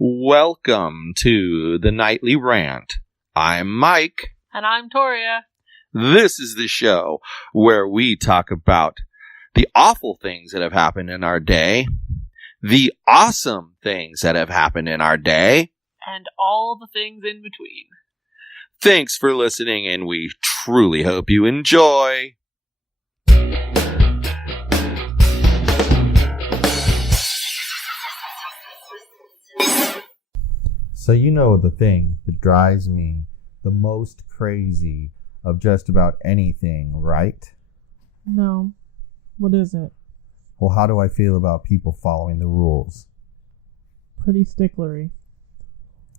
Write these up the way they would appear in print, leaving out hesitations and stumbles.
Welcome to the Nightly Rant. I'm Mike. And I'm Torya. This is the show where we talk about the awful things that have happened in our day, the awesome things that have happened in our day, and all the things in between. Thanks for listening, and we truly hope you enjoy. So you know the thing that drives me the most crazy of just about anything, right? No. What is it? Well, how do I feel about people following the rules? Pretty sticklery.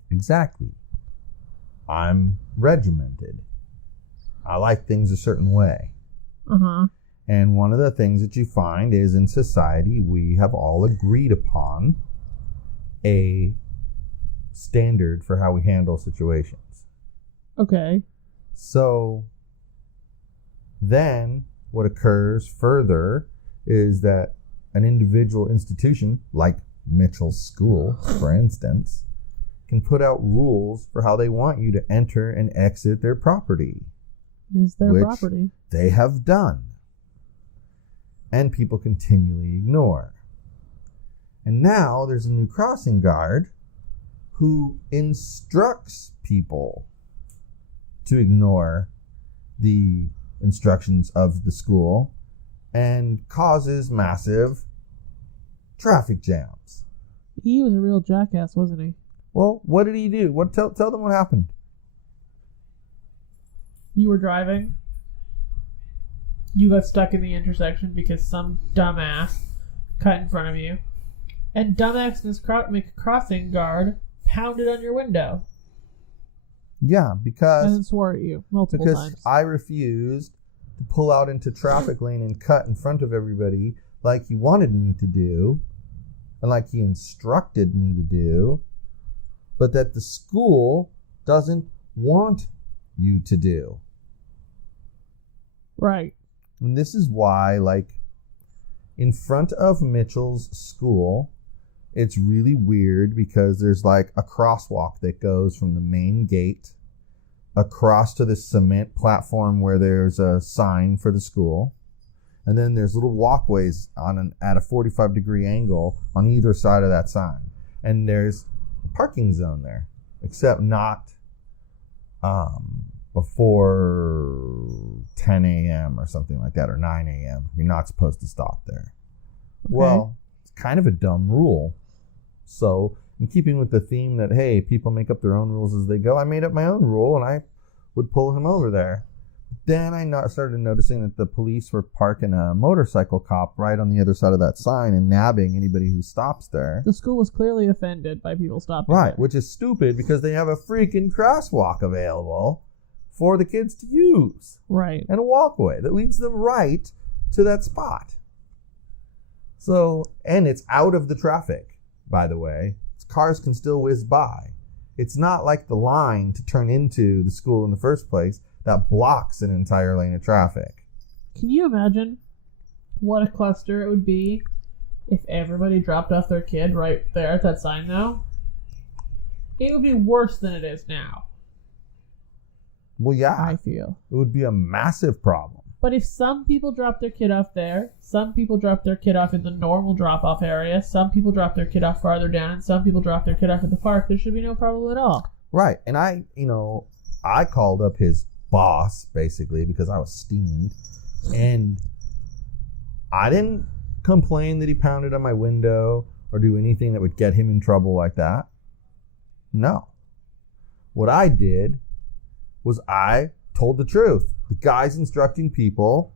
Exactly. I'm regimented. I like things a certain way. Uh-huh. And one of the things that you find is in society, we have all agreed upon a standard for how we handle situations. Okay. So then what occurs further is that an individual institution, like Mitchell's school, for instance, can put out rules for how they want you to enter and exit their property. Is their which property. They have done. And people continually ignore. And now there's a new crossing guard who instructs people to ignore the instructions of the school and causes massive traffic jams. He was a real jackass, wasn't he? Well, what did he do? Tell them what happened. You were driving. You got stuck in the intersection because some dumbass cut in front of you. And dumbass and his crossing guard pounded on your window. Yeah, because And swore at you multiple times. I refused to pull out into traffic lane and cut in front of everybody like he wanted me to do and like he instructed me to do, but that the school doesn't want you to do. Right. And this is why, like, in front of Mitchell's school, it's really weird because there's like a crosswalk that goes from the main gate across to the cement platform where there's a sign for the school. And then there's little walkways at a 45-degree angle on either side of that sign. And there's a parking zone there, except not before 10 a.m. or something like that, or 9 a.m. You're not supposed to stop there. Okay. Well, it's kind of a dumb rule. So, in keeping with the theme that, hey, people make up their own rules as they go, I made up my own rule and I would pull him over there. Then I started noticing that the police were parking a motorcycle cop right on the other side of that sign and nabbing anybody who stops there. The school was clearly offended by people stopping Right, there. which is stupid because they have a freaking crosswalk available for the kids to use. Right. And a walkway that leads them right to that spot. So, and it's out of the traffic, by the way. Cars can still whiz by. It's not like the line to turn into the school in the first place that blocks an entire lane of traffic. Can you imagine what a cluster it would be if everybody dropped off their kid right there at that sign now? It would be worse than it is now. Well, yeah. I feel. It would be a massive problem. But if some people drop their kid off there, some people drop their kid off in the normal drop-off area, some people drop their kid off farther down, and some people drop their kid off at the park, there should be no problem at all. Right. And I called up his boss, basically, because I was steamed. And I didn't complain that he pounded on my window or do anything that would get him in trouble like that. No. What I did was I told the truth. The guy's instructing people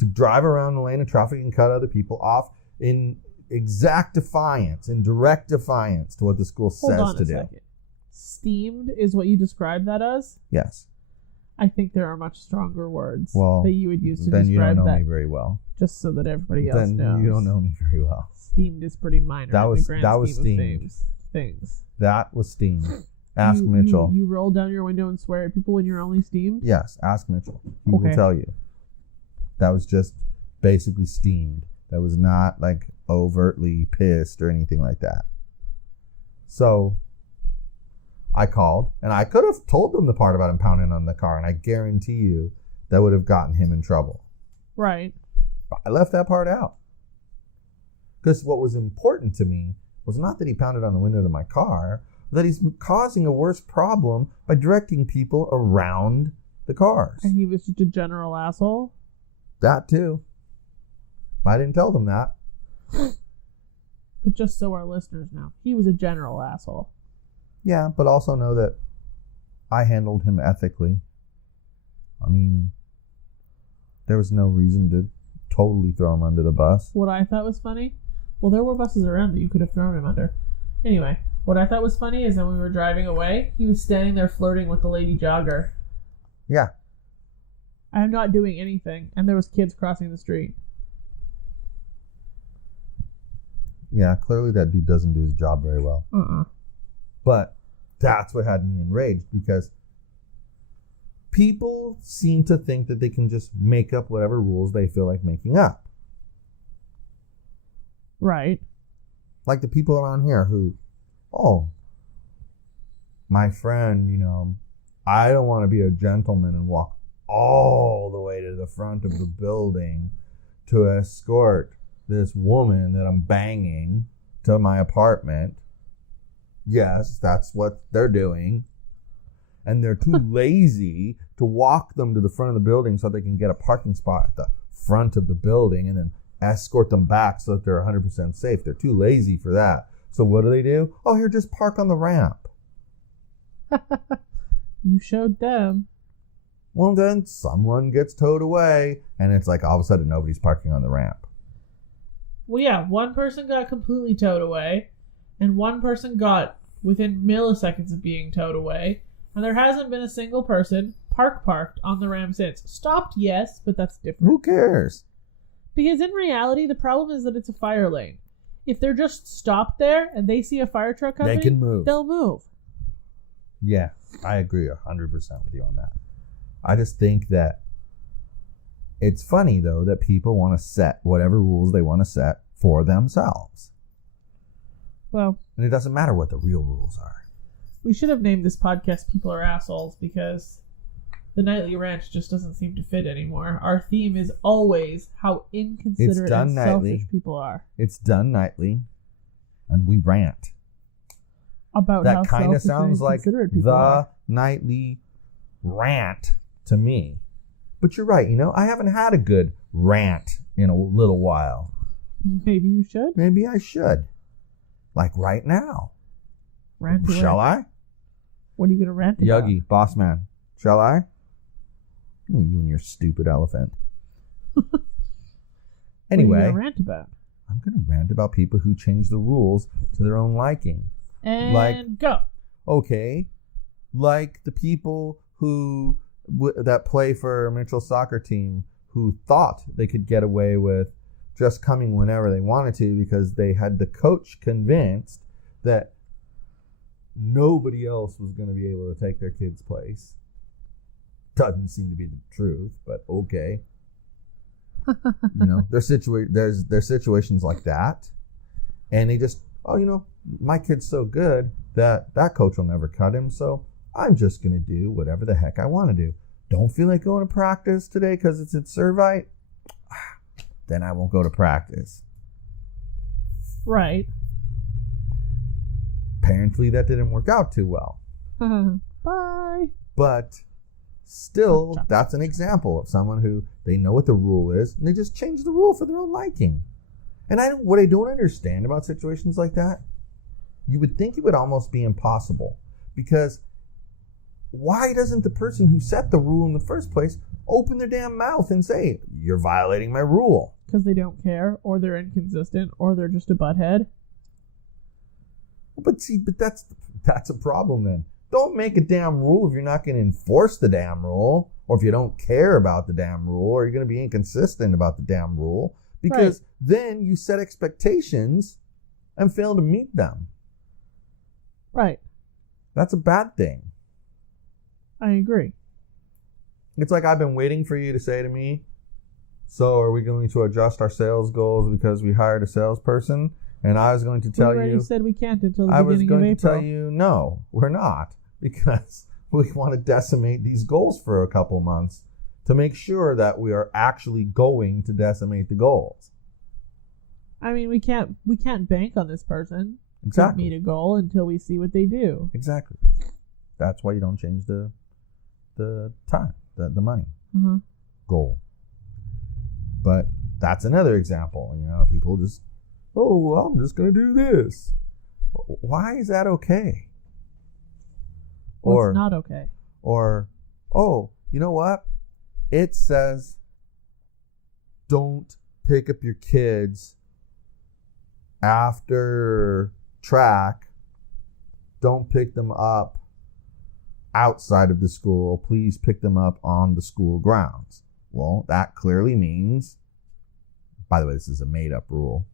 to drive around the lane of traffic and cut other people off in exact defiance, in direct defiance to what the school says to do. Second. Steamed is what you describe that as? Yes. I think there are much stronger words that you would use to then describe that. Then you don't know me very well. Just so that everybody else knows. Then you don't know me very well. Steamed is pretty minor. That was steamed. Things. That was steamed. Ask Mitchell. You roll down your window and swear at people when you're only steamed? Yes, ask Mitchell. He will tell you. That was just basically steamed. That was not like overtly pissed or anything like that. So I called, and I could have told them the part about him pounding on the car, and I guarantee you that would have gotten him in trouble. Right. But I left that part out. Because what was important to me was not that he pounded on the window of my car, but that he's causing a worse problem by directing people around the cars. And he was just a general asshole? That too. I didn't tell them that. But just so our listeners know, he was a general asshole. Yeah, but also know that I handled him ethically. I mean, there was no reason to totally throw him under the bus. What I thought was funny, well, there were buses around that you could have thrown him under. Anyway, what I thought was funny is that when we were driving away, he was standing there flirting with the lady jogger. Yeah. I'm not doing anything, and there was kids crossing the street. Yeah, clearly that dude doesn't do his job very well. But that's what had me enraged, because people seem to think that they can just make up whatever rules they feel like making up. Right. Like the people around here who, oh, my friend, I don't want to be a gentleman and walk all the way to the front of the building to escort this woman that I'm banging to my apartment. Yes, that's what they're doing. And they're too lazy to walk them to the front of the building so they can get a parking spot at the front of the building and then escort them back so that they're 100% safe. They're too lazy for that. So what do? Oh, here, just park on the ramp. You showed them. Well, then someone gets towed away, and it's like all of a sudden nobody's parking on the ramp. Well, yeah, one person got completely towed away, and one person got within milliseconds of being towed away, and there hasn't been a single person parked on the ramp since. Stopped, yes, but that's different. Who cares? Because in reality, the problem is that it's a fire lane. If they're just stopped there and they see a fire truck coming, they can move. They'll move. Yeah, I agree 100% with you on that. I just think that it's funny, though, that people want to set whatever rules they want to set for themselves. Well, and it doesn't matter what the real rules are. We should have named this podcast People Are Assholes, because the Nightly Rant just doesn't seem to fit anymore. Our theme is always how inconsiderate and selfish people are. It's done nightly, and we rant. About that how kind of selfish and sounds like inconsiderate people are. Nightly Rant to me. But you're right, I haven't had a good rant in a little while. Maybe you should. Maybe I should. Like right now. Rant away. Shall I? What are you going to rant about? Yuggy, boss man. Shall I? You and your stupid elephant. Anyway. What are you going to rant about? I'm going to rant about people who change the rules to their own liking. And go. Okay. Like the people who that play for Mitchell's soccer team who thought they could get away with just coming whenever they wanted to because they had the coach convinced that nobody else was going to be able to take their kid's place. Doesn't seem to be the truth, but okay. There's situations like that, and they just, my kid's so good that coach will never cut him, so I'm just going to do whatever the heck I want to do. Don't feel like going to practice today because it's at Servite? Then I won't go to practice. Right. Apparently that didn't work out too well. Bye. But still, that's an example of someone who they know what the rule is and they just change the rule for their own liking. And what I don't understand about situations like that, you would think it would almost be impossible, because why doesn't the person who set the rule in the first place open their damn mouth and say, you're violating my rule? Because they don't care, or they're inconsistent, or they're just a butthead. But that's a problem then. Don't make a damn rule if you're not going to enforce the damn rule, or if you don't care about the damn rule, or you're going to be inconsistent about the damn rule, because then you set expectations and fail to meet them. Right. That's a bad thing. I agree. It's like I've been waiting for you to say to me, so are we going to adjust our sales goals because we hired a salesperson? And I was going to tell we already you... said we can't until the I was beginning of going April. to tell you, no, we're not. Because we want to decimate these goals for a couple months to make sure that we are actually going to decimate the goals. I mean, we can't bank on this person Exactly. to meet a goal until we see what they do. Exactly. That's why you don't change the time, the money goal. But that's another example. People just, well, I'm just going to do this. Why is that okay? Well, it's not okay. Or, oh, you know what? It says don't pick up your kids after track. Don't pick them up outside of the school. Please pick them up on the school grounds. Well, that clearly means, by the way, this is a made-up rule.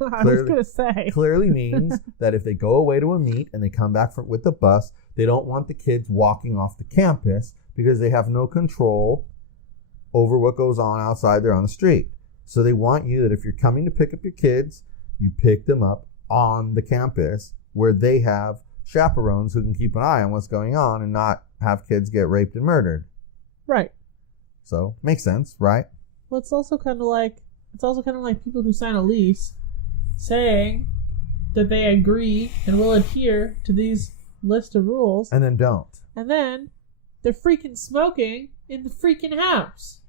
I was going to say. Clearly means that if they go away to a meet and they come back with the bus, they don't want the kids walking off the campus because they have no control over what goes on outside there on the street. So they want you that if you're coming to pick up your kids, you pick them up on the campus where they have chaperones who can keep an eye on what's going on and not have kids get raped and murdered. Right. So, makes sense, right? Well, it's also kind of like people who sign a lease saying that they agree and will adhere to these list of rules. And then don't. And then they're freaking smoking in the freaking house.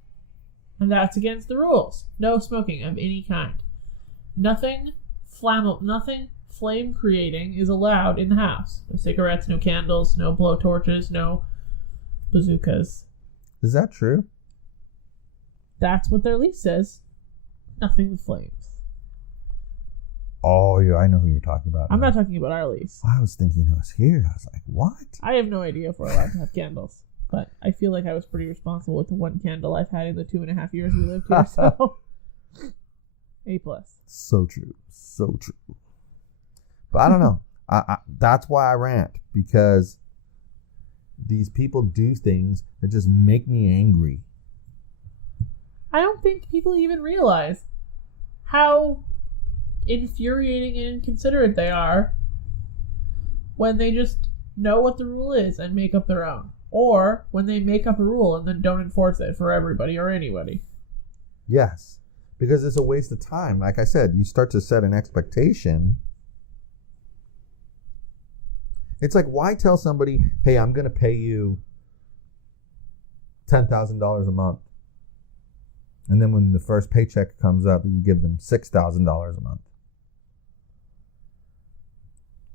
And that's against the rules. No smoking of any kind. Nothing flame creating is allowed in the house. No cigarettes, no candles, no blow torches, no bazookas. Is that true? That's what their lease says. Nothing with flames. Oh, yeah, I know who you're talking about. I'm not talking about our lease. I was thinking it was here. I was like, what? I have no idea if we're allowed to have candles. But I feel like I was pretty responsible with the one candle I've had in the 2.5 years we lived here. So, A+. So true. So true. But I don't know. That's why I rant. Because these people do things that just make me angry. I don't think people even realize how infuriating and inconsiderate they are when they just know what the rule is and make up their own. Or when they make up a rule and then don't enforce it for everybody or anybody. Yes. Because it's a waste of time. Like I said, you start to set an expectation. It's like, why tell somebody, hey, I'm going to pay you $10,000 a month. And then when the first paycheck comes up, you give them $6,000 a month.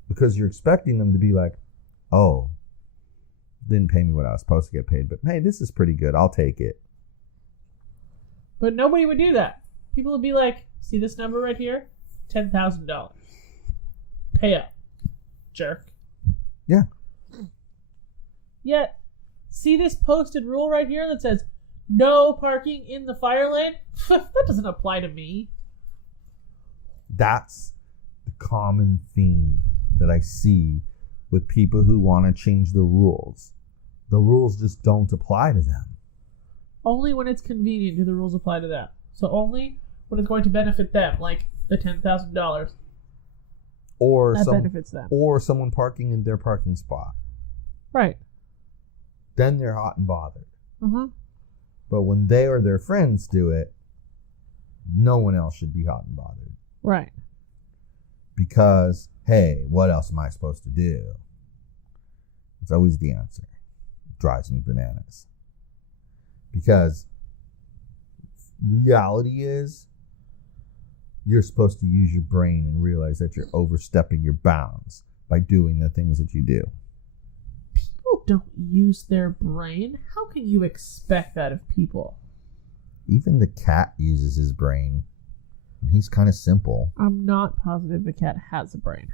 Because you're expecting them to be like, oh, didn't pay me what I was supposed to get paid, but hey, this is pretty good. I'll take it. But nobody would do that. People would be like, see this number right here? $10,000. Pay up, jerk. Yeah. Yet, see this posted rule right here that says, no parking in the fire lane? That doesn't apply to me. That's the common theme that I see with people who want to change the rules. The rules just don't apply to them. Only when it's convenient do the rules apply to them. So only when it's going to benefit them, like the $10,000. Or that benefits them. Or someone parking in their parking spot. Right. Then they're hot and bothered. Uh-huh. But when they or their friends do it, no one else should be hot and bothered. Right. Because, hey, what else am I supposed to do? It's always the answer. It drives me bananas. Because reality is, you're supposed to use your brain and realize that you're overstepping your bounds by doing the things that you do. People don't use their brain. How can you expect that of people? Even the cat uses his brain. And he's kind of simple. I'm not positive the cat has a brain.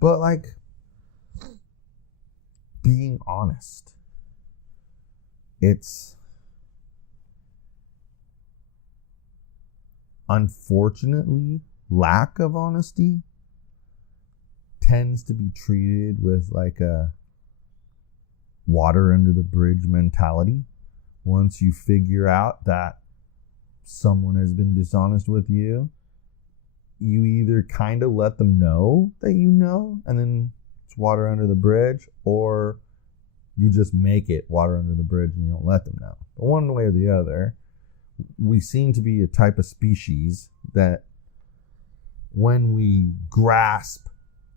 But, like, being honest. It's... Unfortunately, lack of honesty tends to be treated with like a water under the bridge mentality. Once you figure out that someone has been dishonest with you, you either kind of let them know that you know, and then it's water under the bridge, or you just make it water under the bridge and you don't let them know. But one way or the other, we seem to be a type of species that when we grasp,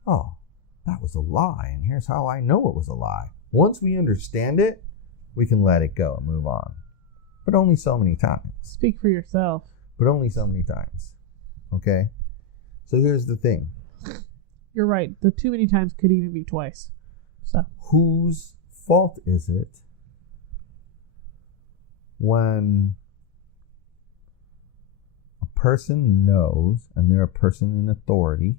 oh, that was a lie, and here's how I know it was a lie. Once we understand it, we can let it go and move on. But only so many times. Speak for yourself. But only so many times. Okay? So here's the thing. You're right. The too many times could even be twice. So whose fault is it when a person knows, and they're a person in authority,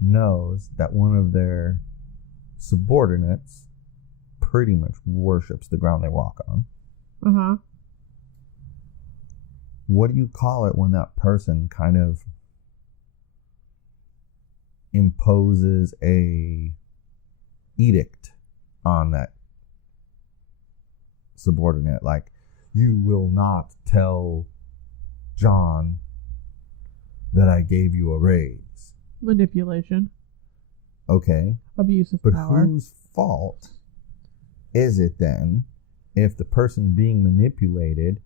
knows that one of their subordinates pretty much worships the ground they walk on? Uh-huh. What do you call it when that person kind of imposes a edict on that subordinate? Like, you will not tell John that I gave you a raise. Manipulation. Okay. Abuse of but power. Whose fault is it then if the person being manipulated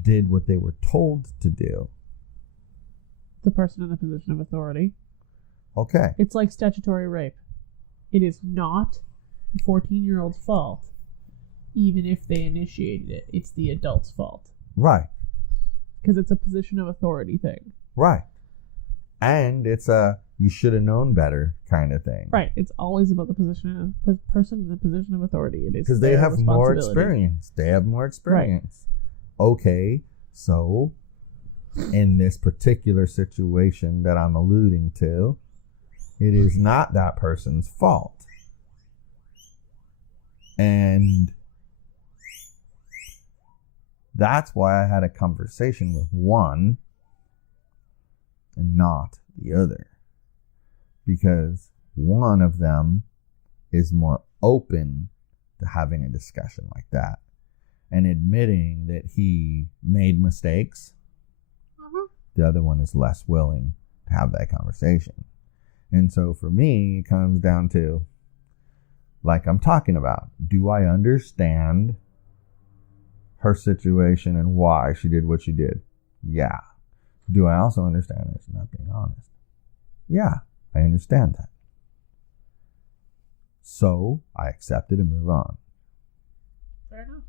did what they were told to do? The person in the position of authority. Okay. It's like statutory rape. It is not the 14-year-old's fault, even if they initiated it. It's the adult's fault. Right. Because it's a position of authority thing. Right. And it's a you should have known better kind of thing. Right. It's always about the person in the position of authority. It is because they have more experience. They have more experience. Right. Okay, so in this particular situation that I'm alluding to, it is not that person's fault. And that's why I had a conversation with one and not the other. Because one of them is more open to having a discussion like that and admitting that he made mistakes. Uh-huh. The other one is less willing to have that conversation. And so for me, it comes down to, like I'm talking about, do I understand her situation and why she did what she did? Yeah. Do I also understand that she's not being honest? Yeah, I understand that. So I accept it and move on. Fair enough.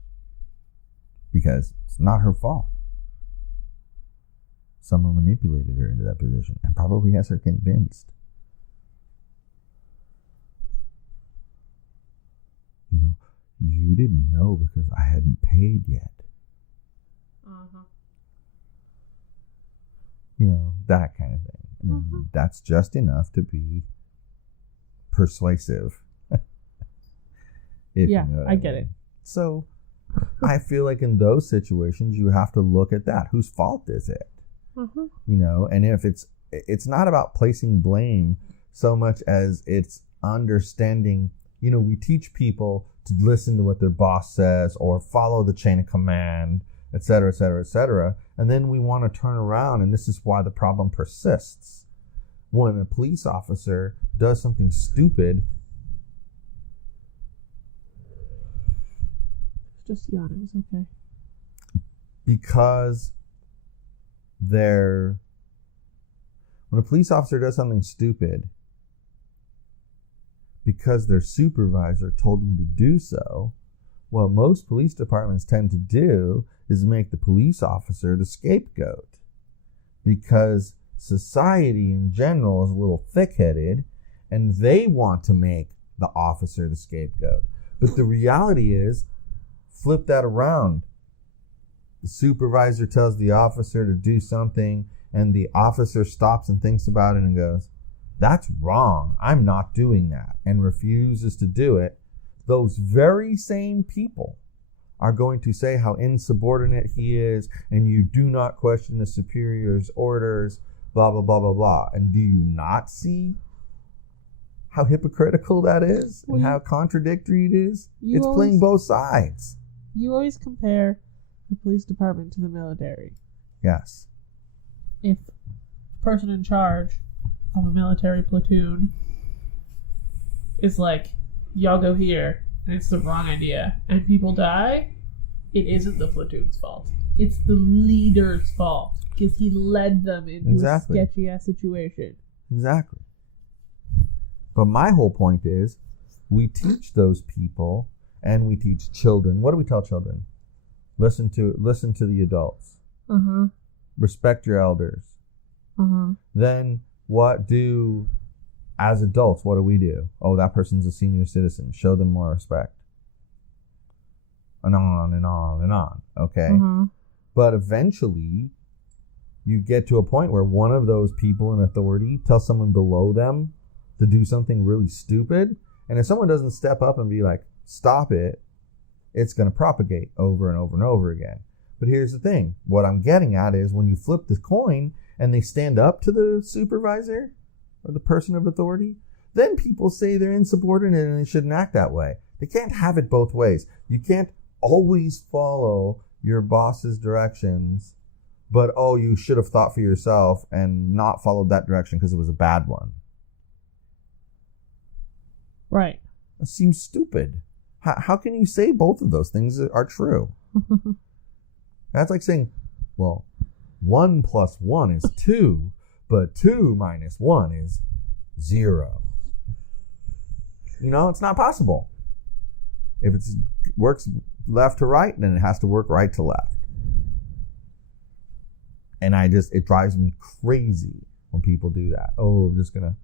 Because it's not her fault. Someone manipulated her into that position and probably has her convinced. You know, you didn't know because I hadn't paid yet. Uh-huh. You know, that kind of thing. And that's just enough to be persuasive. Yeah, you know I get it. So I feel like in those situations, you have to look at that. Whose fault is it? You know, and if it's not about placing blame so much as it's understanding. You know, we teach people to listen to what their boss says or follow the chain of command, et cetera, et cetera, et cetera. And then we want to turn around, and this is why the problem persists. When a police officer does something stupid. Just yawn, it was okay. Because when a police officer does something stupid, because their supervisor told them to do so, what most police departments tend to do is make the police officer the scapegoat. Because society in general is a little thick-headed, and they want to make the officer the scapegoat. But the reality is, flip that around. The supervisor tells the officer to do something, and the officer stops and thinks about it and goes, that's wrong. I'm not doing that, and refuses to do it. Those very same people are going to say how insubordinate he is, and you do not question the superior's orders, blah, blah, blah, blah, blah. And do you not see how hypocritical that is and how contradictory it is? It's playing both sides. You always compare the police department to the military. Yes. If person in charge of a military platoon is like, y'all go here, and it's the wrong idea, and people die, it isn't the platoon's fault. It's the leader's fault, because he led them into a sketchy-ass situation. Exactly. But my whole point is, we teach those people, and we teach children. What do we tell children? Listen to the adults. Uh-huh. Respect your elders. Uh-huh. Then as adults, what do we do? Oh, that person's a senior citizen. Show them more respect. And on and on and on. Okay? Uh-huh. But eventually, you get to a point where one of those people in authority tells someone below them to do something really stupid. And if someone doesn't step up and be like, stop it, it's going to propagate over and over and over again. But here's the thing. What I'm getting at is when you flip the coin and they stand up to the supervisor or the person of authority, then people say they're insubordinate and they shouldn't act that way. They can't have it both ways. You can't always follow your boss's directions, but, oh, you should have thought for yourself and not followed that direction because it was a bad one. Right. That seems stupid. How can you say both of those things are true? That's like saying, well, 1 + 1 is 2, but 2 - 1 is 0. It's not possible. If it works left to right, then it has to work right to left. And it drives me crazy when people do that. Oh, I'm just going to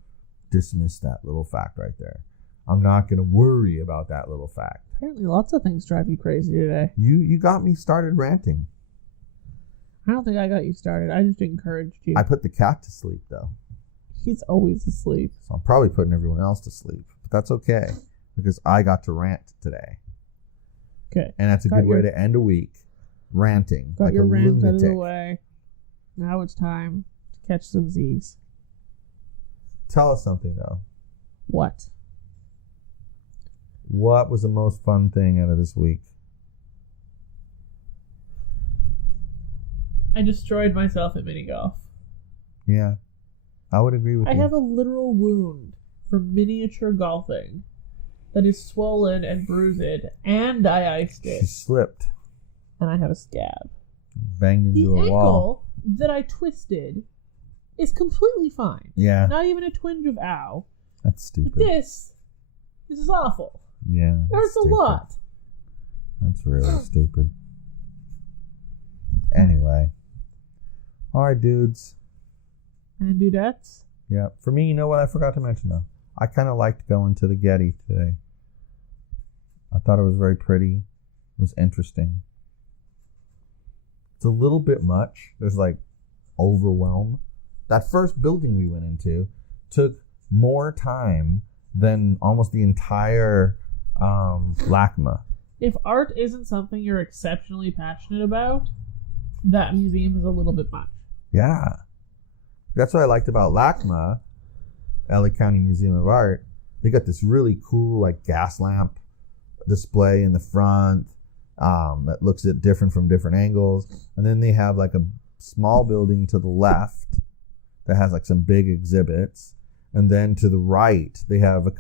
dismiss that little fact right there. I'm not going to worry about that little fact. Apparently lots of things drive you crazy today. You got me started ranting. I don't think I got you started. I just encouraged you. I put the cat to sleep, though. He's always asleep. So I'm probably putting everyone else to sleep. But that's okay, because I got to rant today. Okay. And that's a good way to end a week. Ranting. Got like your a rant lunatic. out of the way. Now it's time to catch some Z's. Tell us something, though. What? What was the most fun thing out of this week? I destroyed myself at mini golf. Yeah, I would agree with you. I have a literal wound from miniature golfing that is swollen and bruised, and I iced it. She slipped. And I have a scab. Banged into a wall. The ankle that I twisted is completely fine. Yeah. Not even a twinge of ow. That's stupid. But this is awful. Yeah. It hurts a lot. That's really stupid. Anyway. All right, dudes. And dudettes? Yeah. For me, you know what I forgot to mention, though? I kind of liked going to the Getty today. I thought it was very pretty. It was interesting. It's a little bit much. There's like overwhelm. That first building we went into took more time than almost the entire LACMA. If art isn't something you're exceptionally passionate about, that museum is a little bit much. Yeah. That's what I liked about LACMA, LA County Museum of Art. They got this really cool like gas lamp display in the front that looks at different from different angles. And then they have like a small building to the left that has like some big exhibits. And then to the right, they have a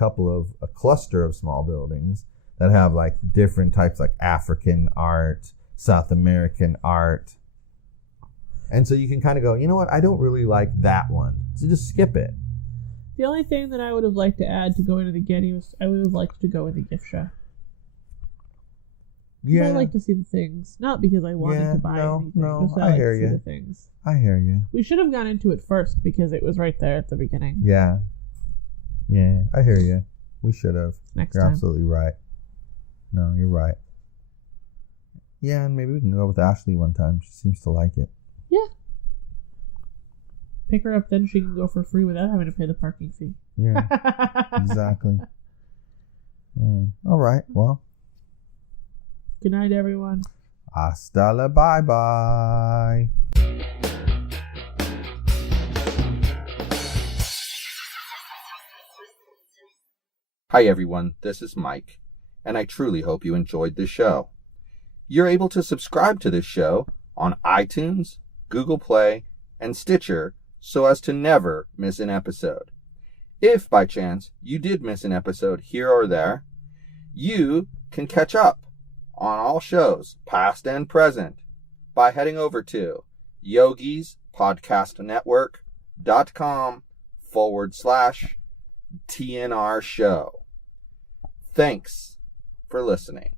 cluster of small buildings that have like different types, like African art, South American art. And so you can kind of go, you know what? I don't really like that one. So just skip it. The only thing that I would have liked to add to going to the Getty was I would have liked to go in the gift shop. Yeah. I like to see the things. Not because I wanted to buy anything. No, I I hear you. The things. I hear you. We should have gone into it first because it was right there at the beginning. Yeah. Yeah, I hear you. We should have. Next You're time. absolutely right. No, you're right. Yeah, and maybe we can go with Ashley one time. She seems to like it. Yeah. Pick her up, then she can go for free without having to pay the parking fee. Yeah, exactly. Yeah. All right, well. Good night, everyone. Hasta la bye-bye. Hi everyone, this is Mike, and I truly hope you enjoyed this show. You're able to subscribe to this show on iTunes, Google Play, and Stitcher so as to never miss an episode. If by chance you did miss an episode here or there, you can catch up on all shows, past and present, by heading over to yogispodcastnetwork.com/TNR show. Thanks for listening.